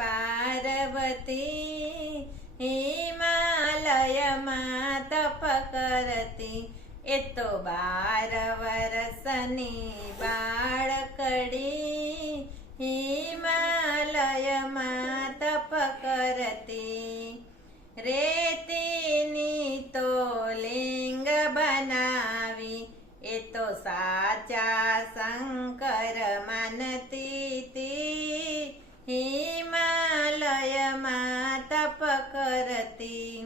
પાર્વતી હિમાલયમાં તપ કરતી એ તો 12 વર્ષની બાળકડી હિમાલયમાં તપ કરતી રેતીની તો લિંગ બનાવી એ તો સાચા શંકર માનતી તી હિમાલયમાં તપ કરતી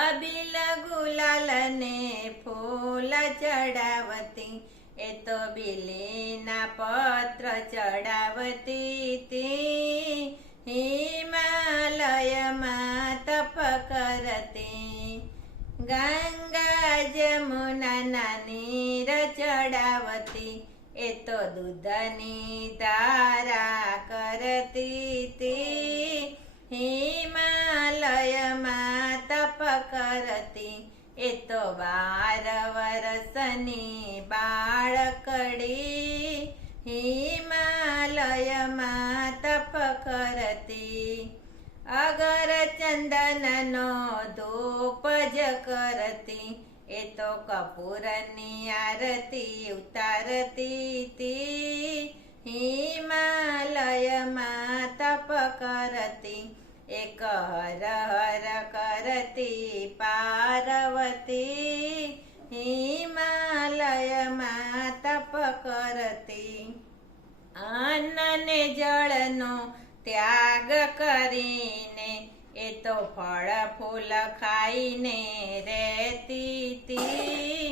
અબીલ ગુલાલ ને ફૂલ ચડાવતી એ તો બીલીના પત્ર ચડાવતી તી હિમાલયમાં તપ કરતી ગંગા જમુનાના નીર ચડાવતી એ તો દૂધની ધારા કરતી તી હિમાલયમાં તપ કરતી એ તો 12 વર્ષની બાળકડી હિમાલયમાં તપ કરતી અગર ચંદનનો ધૂપ જ કરતી એ તો કપૂરની આરતી ઉતારતી તી હિમાલયમાં તપ કરતી એક હર હર કરતી પાર્વતી હિમાલયમાં તપ કરતી અન્ન ને જળનો ત્યાગ કરીને એ તો ફળ ફૂલ ખાઈને રહેતી તી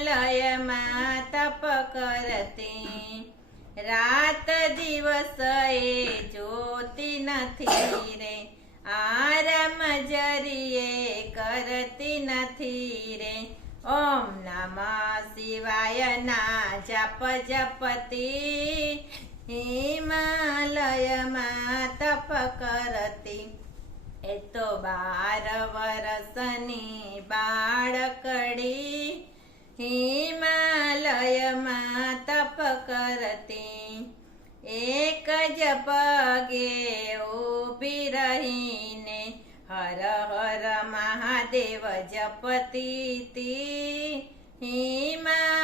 હિમાલયમાં તપ કરતી રાત દિવસ એ જોતી નથી રે આરામ જરીએ કરતી નથી રે ઓમ નમઃ શિવાય ના જપ જપતી હિમાલયમાં તપ કરતી એ તો 12 વર્ષની બાળકડી હિમાલયમાં તપ કરતી એક જ પગે ઊભી રહીને હર હર મહાદેવ જપતી તી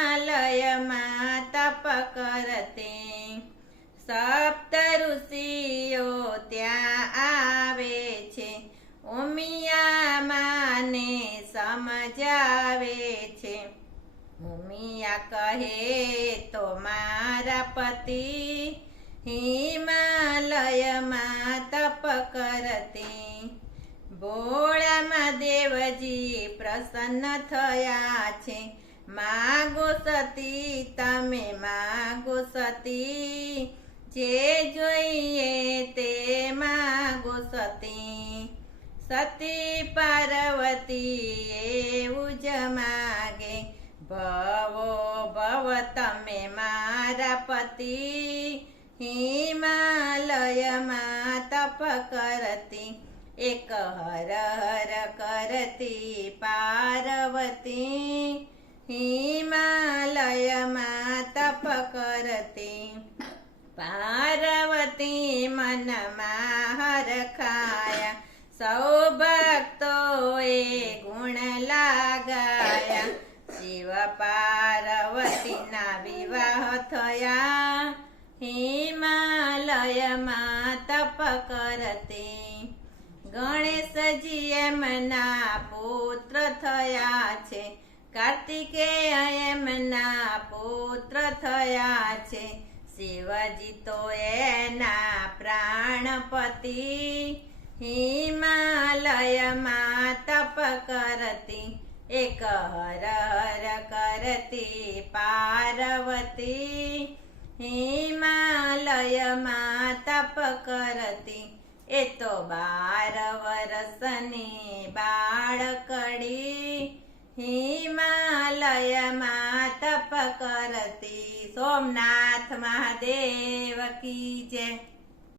હિમાલયમાં તપ કરતી સપ્ત ઋષિઓ ત્યાં આવે છે ઉમિયા માને સમજાવે છે ઉમિયા કહે તો મારા પતિ હિમાલયમાં તપ કરતી ભોળા દેવજી પ્રસન્ન થયા છે માગો સતી તમે માગો સતી જે જોઈએ તે માગો સતી સતી પાર્વતી એવું જ માગે ભવો ભવ તમે મારા પતિ હિમાલયમાં તપ કરતી એક હર હર કરતી પાર્વતી હિમાલયમાં તપ કરતી પાર્વતી મનમાં હરખાયા સૌ ભક્તોએ ગુણ લાગાયા શિવ પાર્વતીના વિવાહ થયા હિમાલયમાં તપ કરતી ગણેશજી એમના પુત્ર થયા છે કાર્તિકેય એમના પુત્ર થયા છે શિવજી તો એના પ્રાણપતિ હિમાલયમાં તપ કરતી એક હર હર કરતી પાર્વતી હિમાલયમાં તપ કરતી એ તો 12 વર્ષની બાળકડી હિમાલયમાં તપ કરતી સોમનાથ મહાદેવ કી જય।